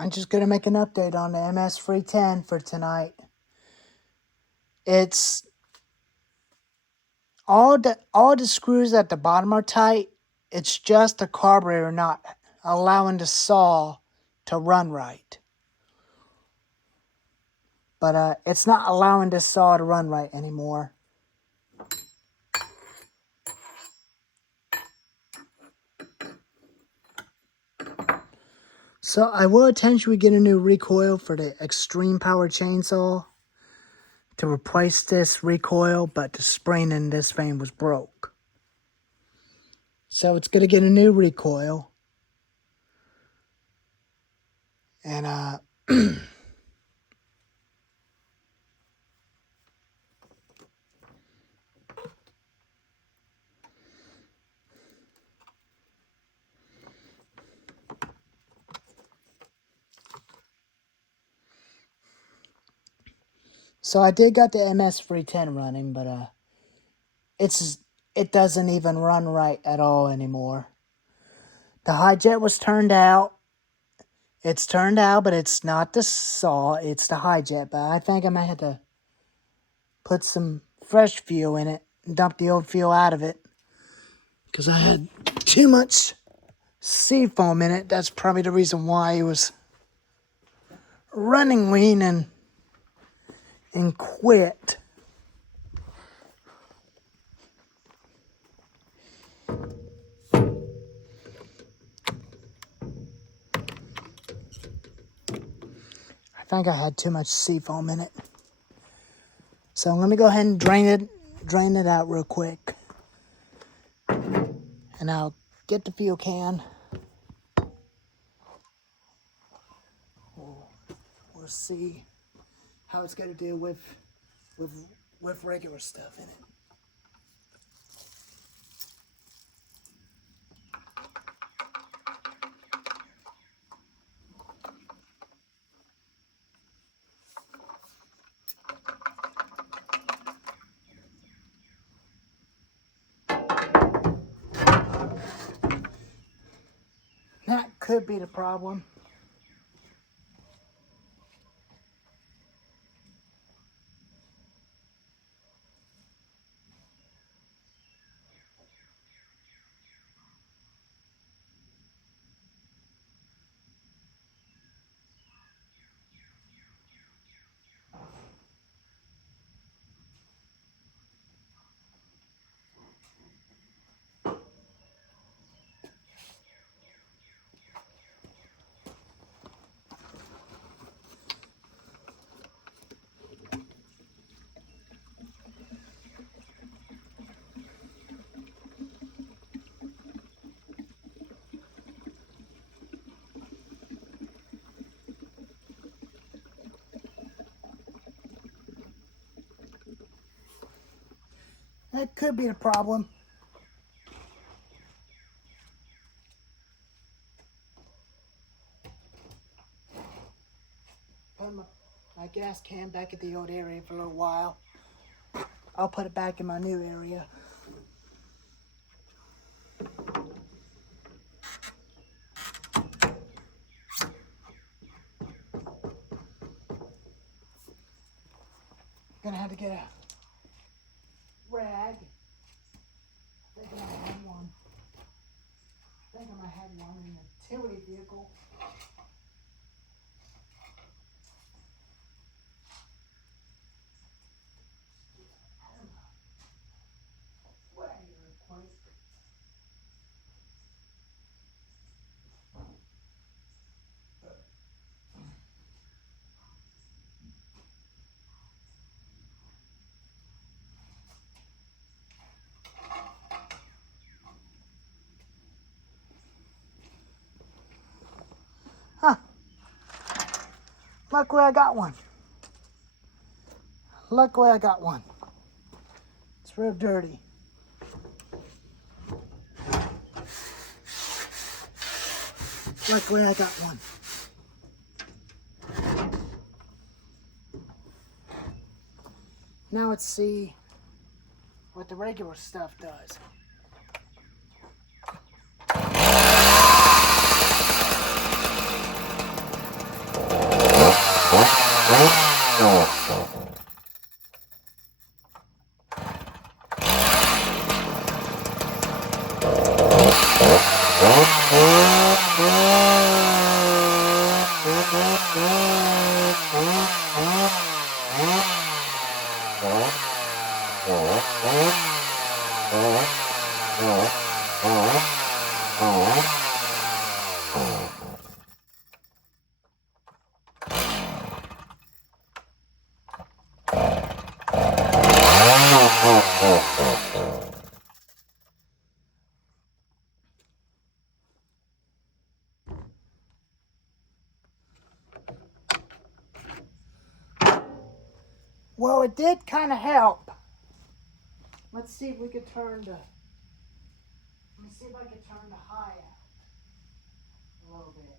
I'm just going to make an update on the MS310 for tonight. It's all the screws at the bottom are tight. It's just the carburetor not allowing the saw to run right. But it's not allowing the saw to run right anymore. So I will potentially get a new recoil for the extreme power chainsaw to replace this recoil, but the spring in this thing was broke. So it's going to get a new recoil. And so I did got the MS310 running, but it doesn't even run right at all anymore. The high jet was turned out. It's turned out, but it's not the saw, it's the high jet. But I think I might have to put some fresh fuel in it and dump the old fuel out of it, because I had too much seafoam in it. That's probably the reason why it was running lean and quit. I think I had too much seafoam in it. So let me go ahead and drain it out real quick. And I'll get the fuel can. We'll see how it's going to deal with regular stuff in it. That could be the problem. That could be the problem. Put my gas can back at the old area for a little while. I'll put it back in my new area. Gonna have to get a rag. I think I might have one. I think I might have one in the utility vehicle. Huh. Luckily I got one. Luckily I got one. It's real dirty. Luckily I got one. Now let's see what the regular stuff does. Well, it did kind of help. Let's see if we could turn the. Let me see if I can turn the high out a little bit.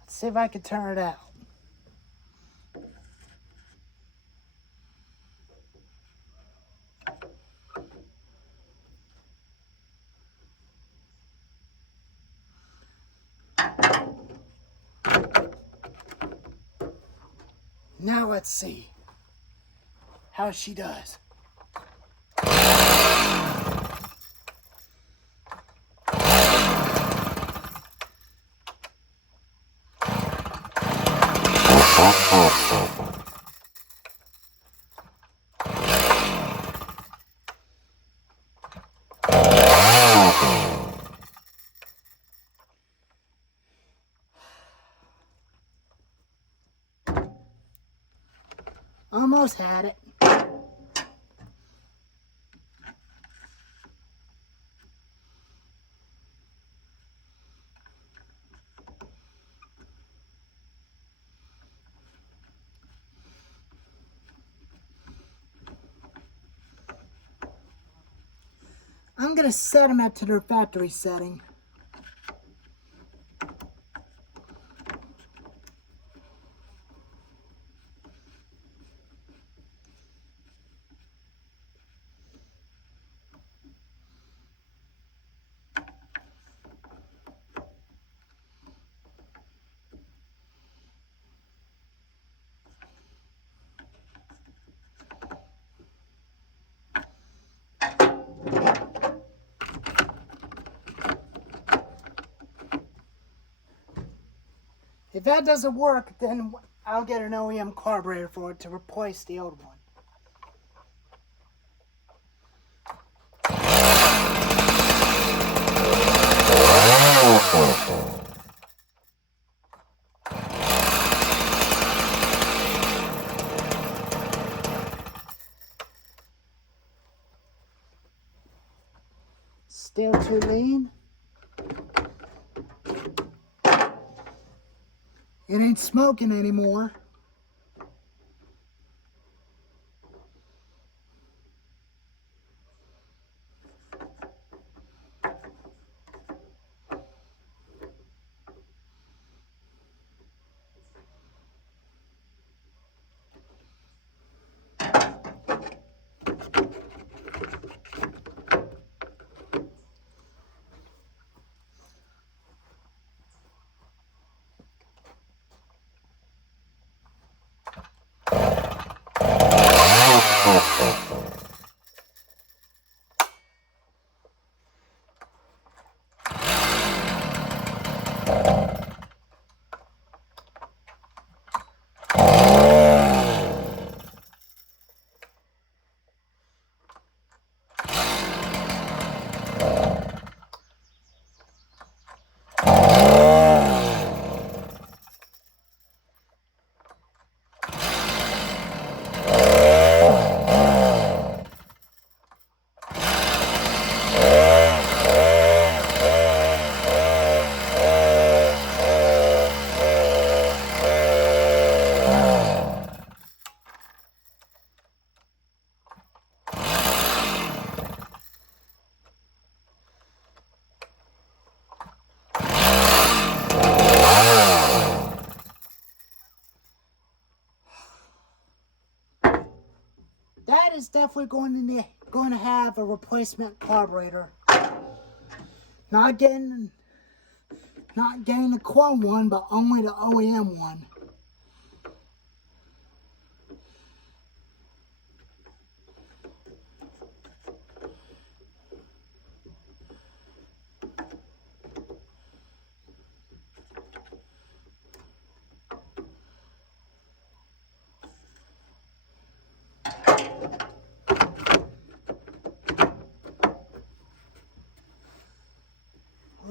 Let's see if I can turn it out. Now let's see how she does. Almost had it. I'm going to set them at to their factory setting. If that doesn't work, then I'll get an OEM carburetor for it to replace the old one. Still too lean. It ain't smoking anymore. That is definitely going to have a replacement carburetor. Not getting the clone one, but only the OEM one.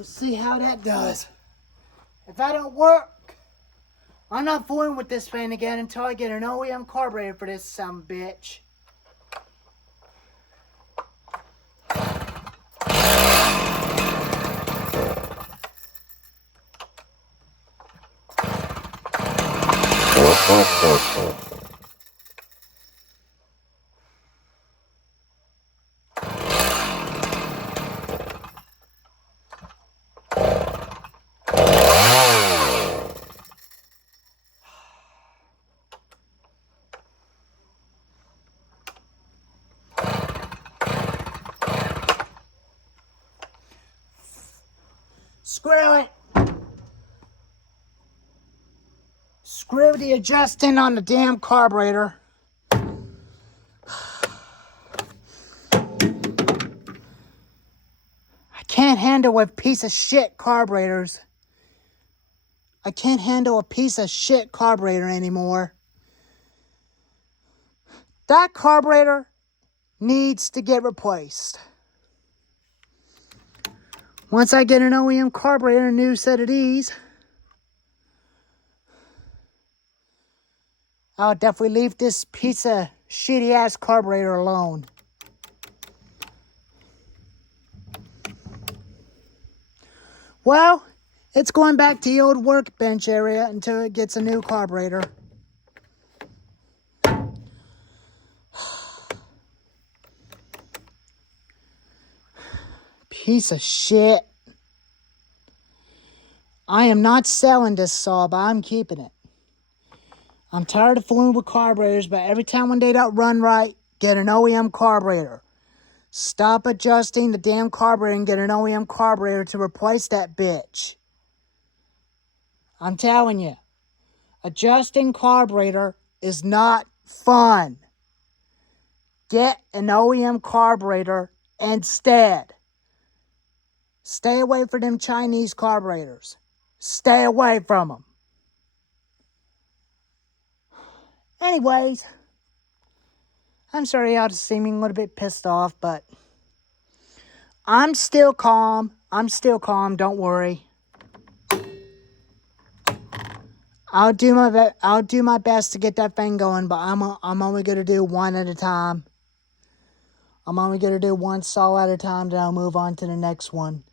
We'll see how that does. If that don't work, I'm not fooling with this fan again until I get an OEM carburetor for this sumbitch. Screw it. Screw the adjusting on the damn carburetor. I can't handle a piece of shit carburetors. I can't handle a piece of shit carburetor anymore. That carburetor needs to get replaced. Once I get an OEM carburetor, a new set of these, I'll definitely leave this piece of shitty ass carburetor alone. Well, it's going back to the old workbench area until it gets a new carburetor. Piece of shit. I am not selling this saw, but I'm keeping it. I'm tired of fooling with carburetors, but every time when they don't run right, get an OEM carburetor. Stop adjusting the damn carburetor and get an OEM carburetor to replace that bitch. I'm telling you, adjusting carburetor is not fun. Get an OEM carburetor instead. Stay away from them Chinese carburetors. Stay away from them. Anyways, I'm sorry y'all seeming a little bit pissed off, but I'm still calm. Don't worry. I'll do my best to get that thing going, but I'm only gonna do one at a time. I'm only gonna do one saw at a time, then I'll move on to the next one.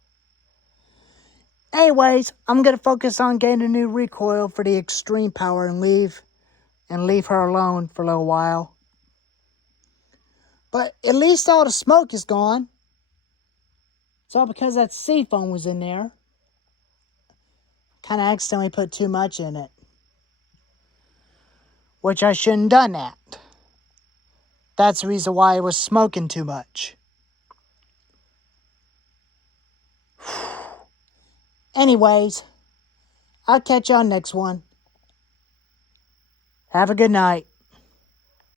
Anyways, I'm gonna focus on getting a new recoil for the extreme power and leave her alone for a little while. But at least all the smoke is gone. It's all because that seafoam was in there. Kind of accidentally put too much in it. Which I shouldn't have done that. That's the reason why I was smoking too much. Anyways, I'll catch y'all next one. Have a good night.